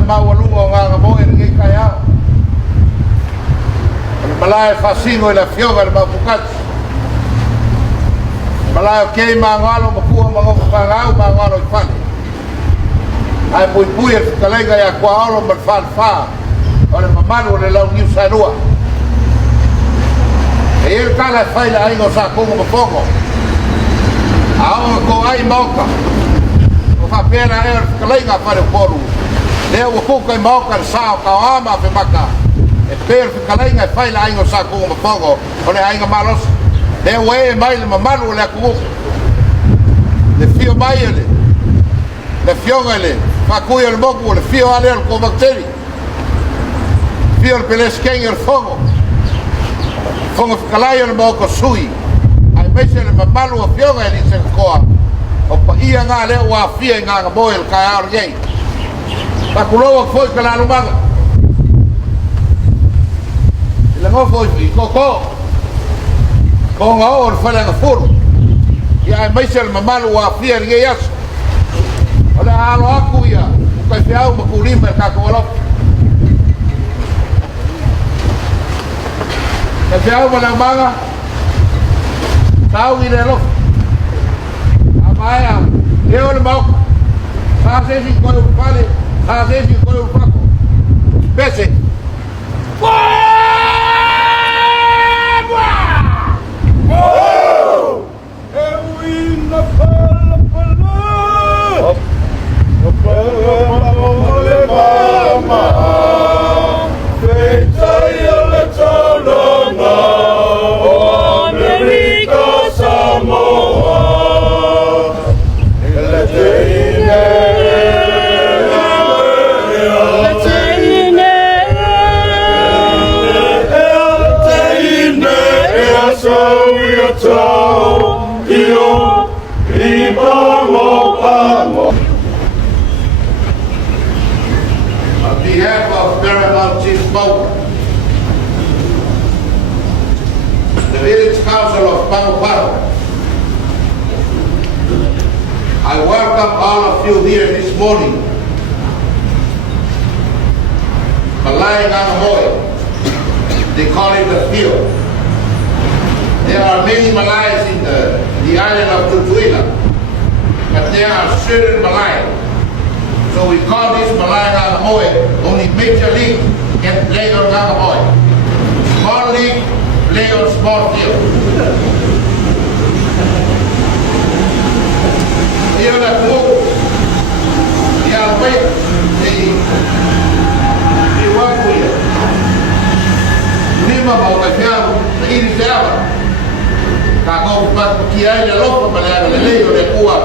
mal mau lungo nga mo e ngai kaya malai fasingo la fioga le mapukat malai ke mangalo mapua mango pangau mangalo fan ai pui pui e kalenga ya kwalo mal fan fa ole mamalo le lau niu sanua e el kala faila ai no sa como mafongo ao ko ai moka o fa pena e kalenga para o poru leo o fuka i moka sa ka ama pe maka e per kalenga e faila ai no sa como mafongo ole ai ga malos leo e mai le mamalo le ku le fio mai le fionga le fa kuia le moku le fio ale ko bakteri fio pe le skenga el fogo fongo kalai le moko sui ai mese le mamalo o fionga le se koa o pa ia nga le wa fia nga boel ka ar gei pa kulo foi kala lu maga le ngo foi koko ko nga or fala nga furu ya ai mese le mamalo wa fia gei as ole alo aku ya ka fiau makulima ka ko lo ka fiau mana manga tau ire lo amaya eu le mau fazer si ko fale fazer si ko fako pese the village council of Pangoparo. I welcome all of you here this morning. Malay Gangamoy, they call it the field. There are many Malays in the island of Tutuila, but there are certain Malay. So we call this Malay Gangamoy. Only major league can play on Gangamoy. Small league play on small field. Here at home, they are wait, they work for you. Lima mau kasihan, ini siapa? Kakak pas kiai le lofa para le lei o le cua.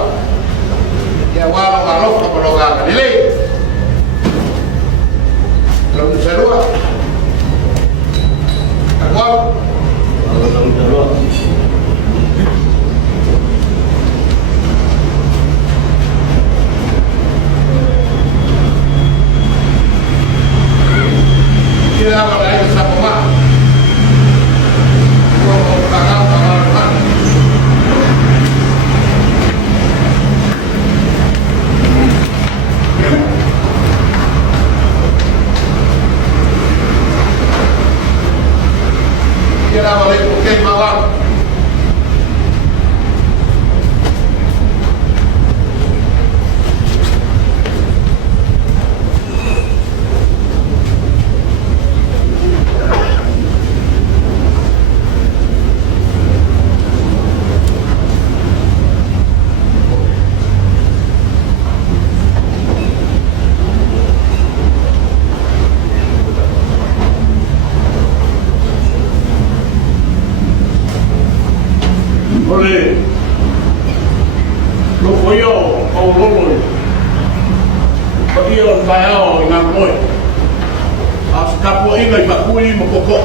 Ya walo ga lofa para lo ga le lei. Lo serua. Kakak Kira kalau ada siapa mak, kalau kakak mak, kira boleh pakai mawar. Oleh, lu koyo kau lului, koyo kau ngakoi, kapo ingai bakuli mokoko,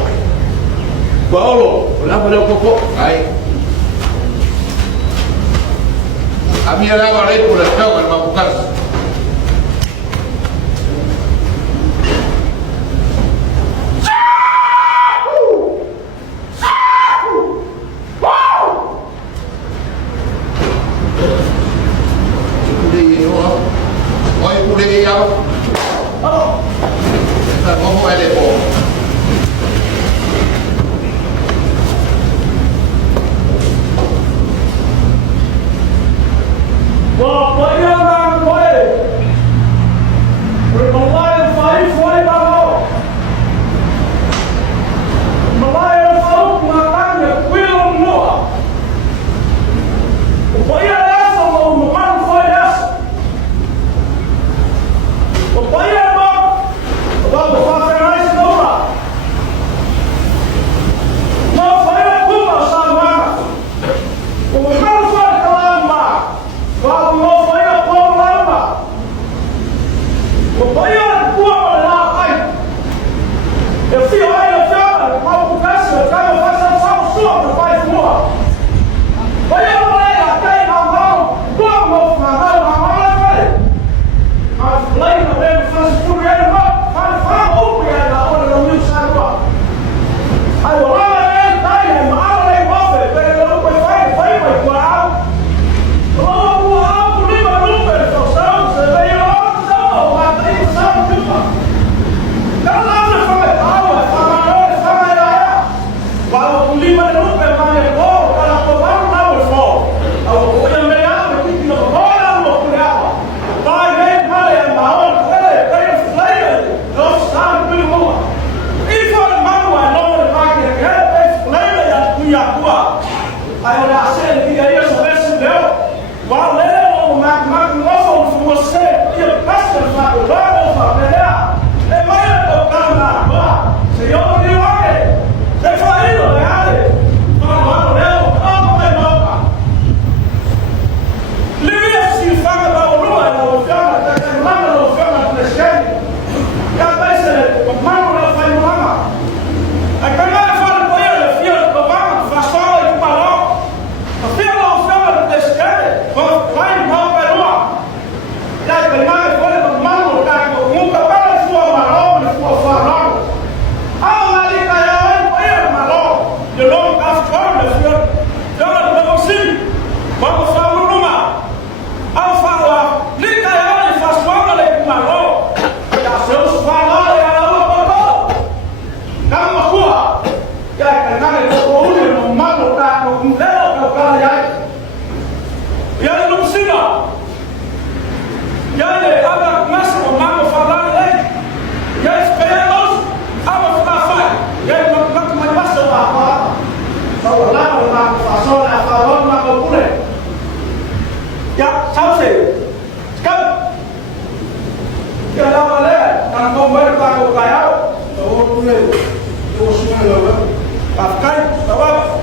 baolo, kenapa dia koko? Baik. Kami ada orang itu dah tahu kan bukan. Esa como ele bom. Well, what you around the way? We're going to fight 40 dollars. Malaya folk makanya kwilo mnoa. Upaya asa mo mman foi asa. Upaya ba ba faz nova. No foi kuma sama. O mman foi kalamba. Ba mo foi kalamba. Upaya kuwa na ai. Eu fui olha qual o caso, eu quero fazer só o som, não faz boa. Olha eu falei, até na mão, como na mão é velho. Mas falei, não deve fazer por ele, faz o que é na hora do meu sábado. Aí eu lá, ele tá aí, mal ele move, ele não foi vai igual. Logo o álcool, lima no pé, só você veio lá, não, mas tem sabe que não. Não foi, kalau lima dulu permane ko kalau ko baru tahu ko aku yang mereka begitu no bola no kuliah pai vem para mau ele flyer não sabe pelo mundo e fora mau a não de máquina que ele flyer já punya tua aí olha assim que aí só esse deu valeu o mac novo você e passa para o lado para pegar é mais do cara senhor de olha você faz isso né vamos falar no rumah. Ao falar, liga ela e faz uma lei com marrom. Já seus falar ela não botou. Calma sua. Já que não é o único no malo tá com o dedo para aí. E aí não precisa. E aí ela começa o malo falar lei. E aí espera nós. Ela falar faz. E aí não passa lá. Só lá na façon na falar na cultura. Ya, sao sih? Sekarang kita boleh tanpa bertakwa kaya, orang boleh terus mengelola. Pakai, apa?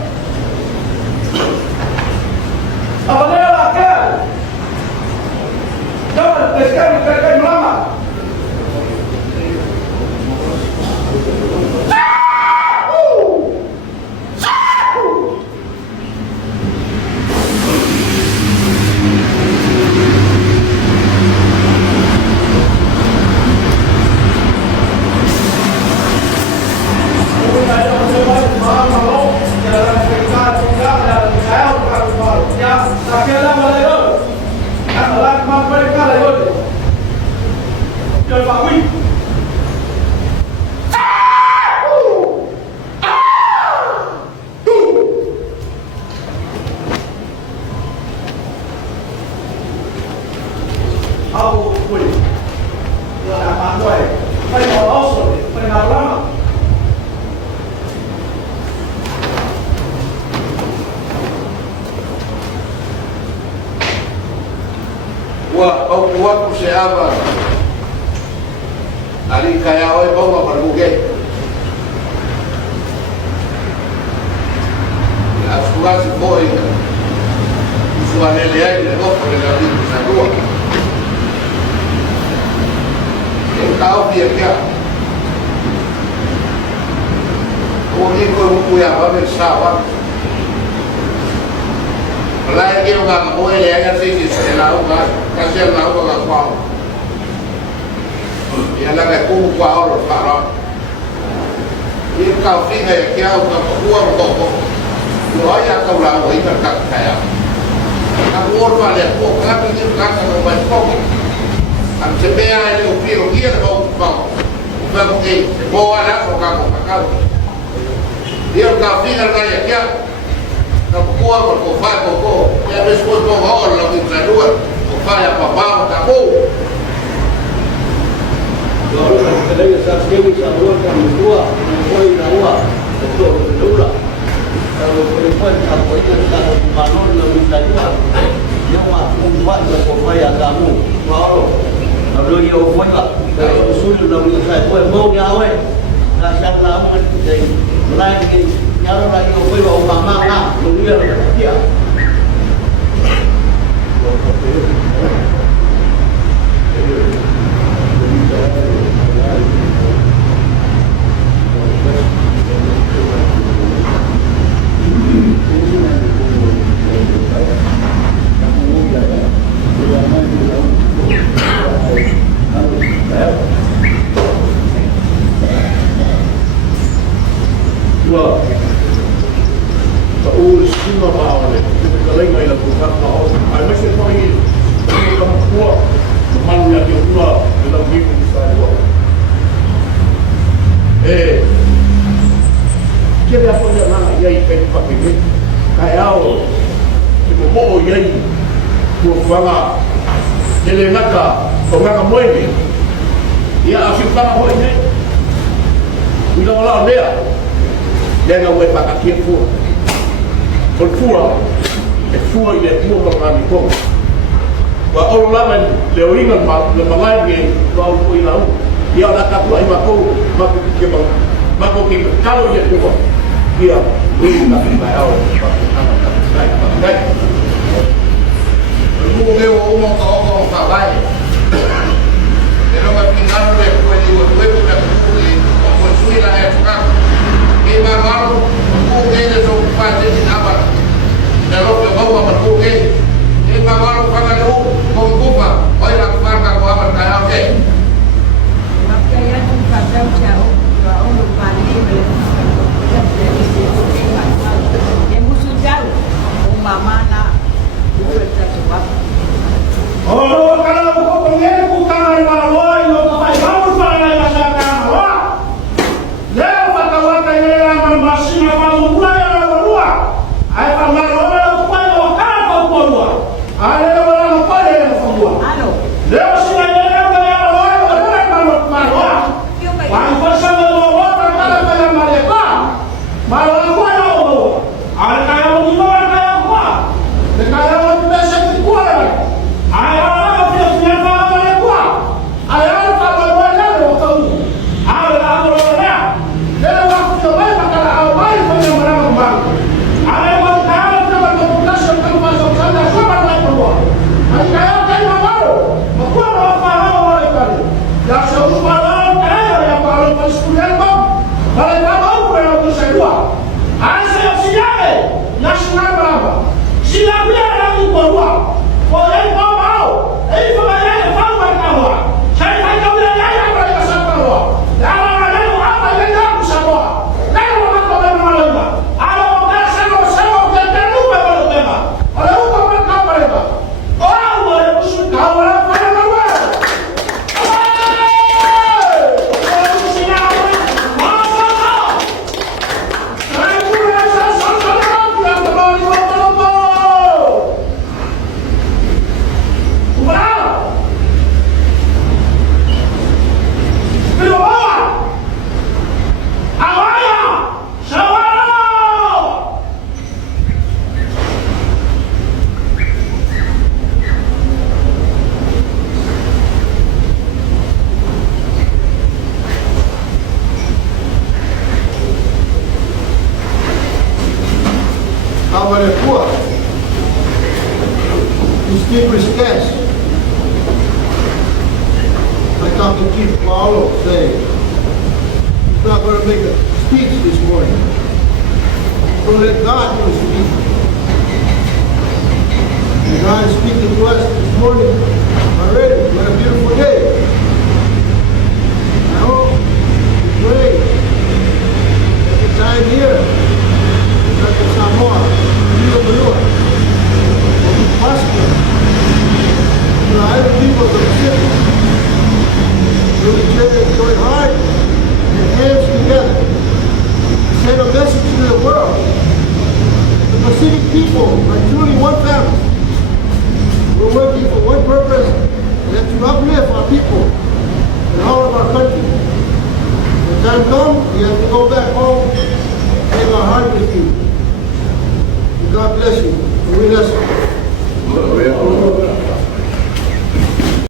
Apa dia lakukan? Jangan tekan lama. Waktu siapa ali kaya oi bawa berbuke asuasi foi suanele ai le dopo le la vita sa rua e kau dia kia o ni ko mu ya ba ver sawa lai que nggak mau ya kan sih setelah kasih lah nggak kuat ya lah kayak kuku kuat orang parah ini kau sih kayak kau nggak kuat kok lo aja kau lah mau ikan kayak aku orang ada kok kan ini kan sama banyak kok kan sebenarnya ini upir upir kau pau. Vai com quem? Boa lá, com cacau. Eu cafinha lá e aqui. Não corpo, com faz, com e a vez quando com hora lá com tradua, com faz a papá, tá bom. Lalu kadang saat dewi sahaja kami dua, kami dua, betul betul. Kalau perempuan apa itu kalau banon lebih saja, yang aku buat supaya kamu mau. Kalau dia buat, kalau sudah lebih saya buat mau dia awet. Nasib lama jadi mulai ni nyara lagi buat Obama lah, dunia dia. Paul sima maawale, kalay may lakukan na ako. Ay mas ito ay ang kuwa, manuya yung kuwa, ilang bimong sa kuwa. Kaya ako niya na yay pwede pakingin. Kaya ako, simumo yay, kuwanga, nilinaka, kunganga mwene, iya asip lang ako yay. Bilang wala dia, dia nggak boleh pakai kiefu. Berfua, fua ile fua mangani ko. Wa olo lama leo inga malai ge ko ko ila u. Dia ada kapula ima ko mako ke bang. Mako ke kalau dia ko. Dia ini tak bayar. Baik. Lu leo umong ko ka bai. Pero mapingano le ko ni wo ko ka ko sui la e ka. Ke mangalo ko ele so faz de nada. Kalau ke bawah berkuke, ini bawa orang itu mengkupa, orang keluarga gua berkaya oke. Makanya tu pasal jauh, kalau orang balik yang musuh jauh, mama nak buat sesuatu. Oh, kalau kau pengen bukan malu, itu tak kamu salah yang jangan malu. Leo kata yang masih malu mulai yang berua, ayat malu. Ada orang apa yang semua? Leo sila yang kaya orang marwah. Wan pasal marwah terkala kaya mereka. Marwah apa yang marwah? Ada kaya orang kaya apa? Kaya orang biasa itu kuat. Ada orang biasa mereka. Ada orang marwah yang tahu. Ada orang. Leo waktu mereka kala awal punya marwah. Ada orang kaya orang bertugas yang masuk sana semua. Kaya kaya baru, makuha na wapahao wale kali. Ya shauri wala kaya ya palo pasikulian bom. Wale kama huko ya kusaidia. Asa yosiyale national brava. Sila bila na kuwa. Kwa hiyo bao. Hiyo baya fawa kawa. Sai kai kabla ya kwa kasapwa. Dawa leo hapa ndio kusapwa. Leo wako na malema. Alo ngasa no sema ukatenu baba baba. Wale huko kwa baba. Os people esquecem. I talked to Chief Paulo saying he's not going to make a speech this morning. So let God do a speech. And God is speaking to us this morning already. What a beautiful day. I hope you pray every time here. Samoa, Rio Manua, will be prosperous. The other people of the city will be city people are truly one family. We're working for one purpose, and that's to uplift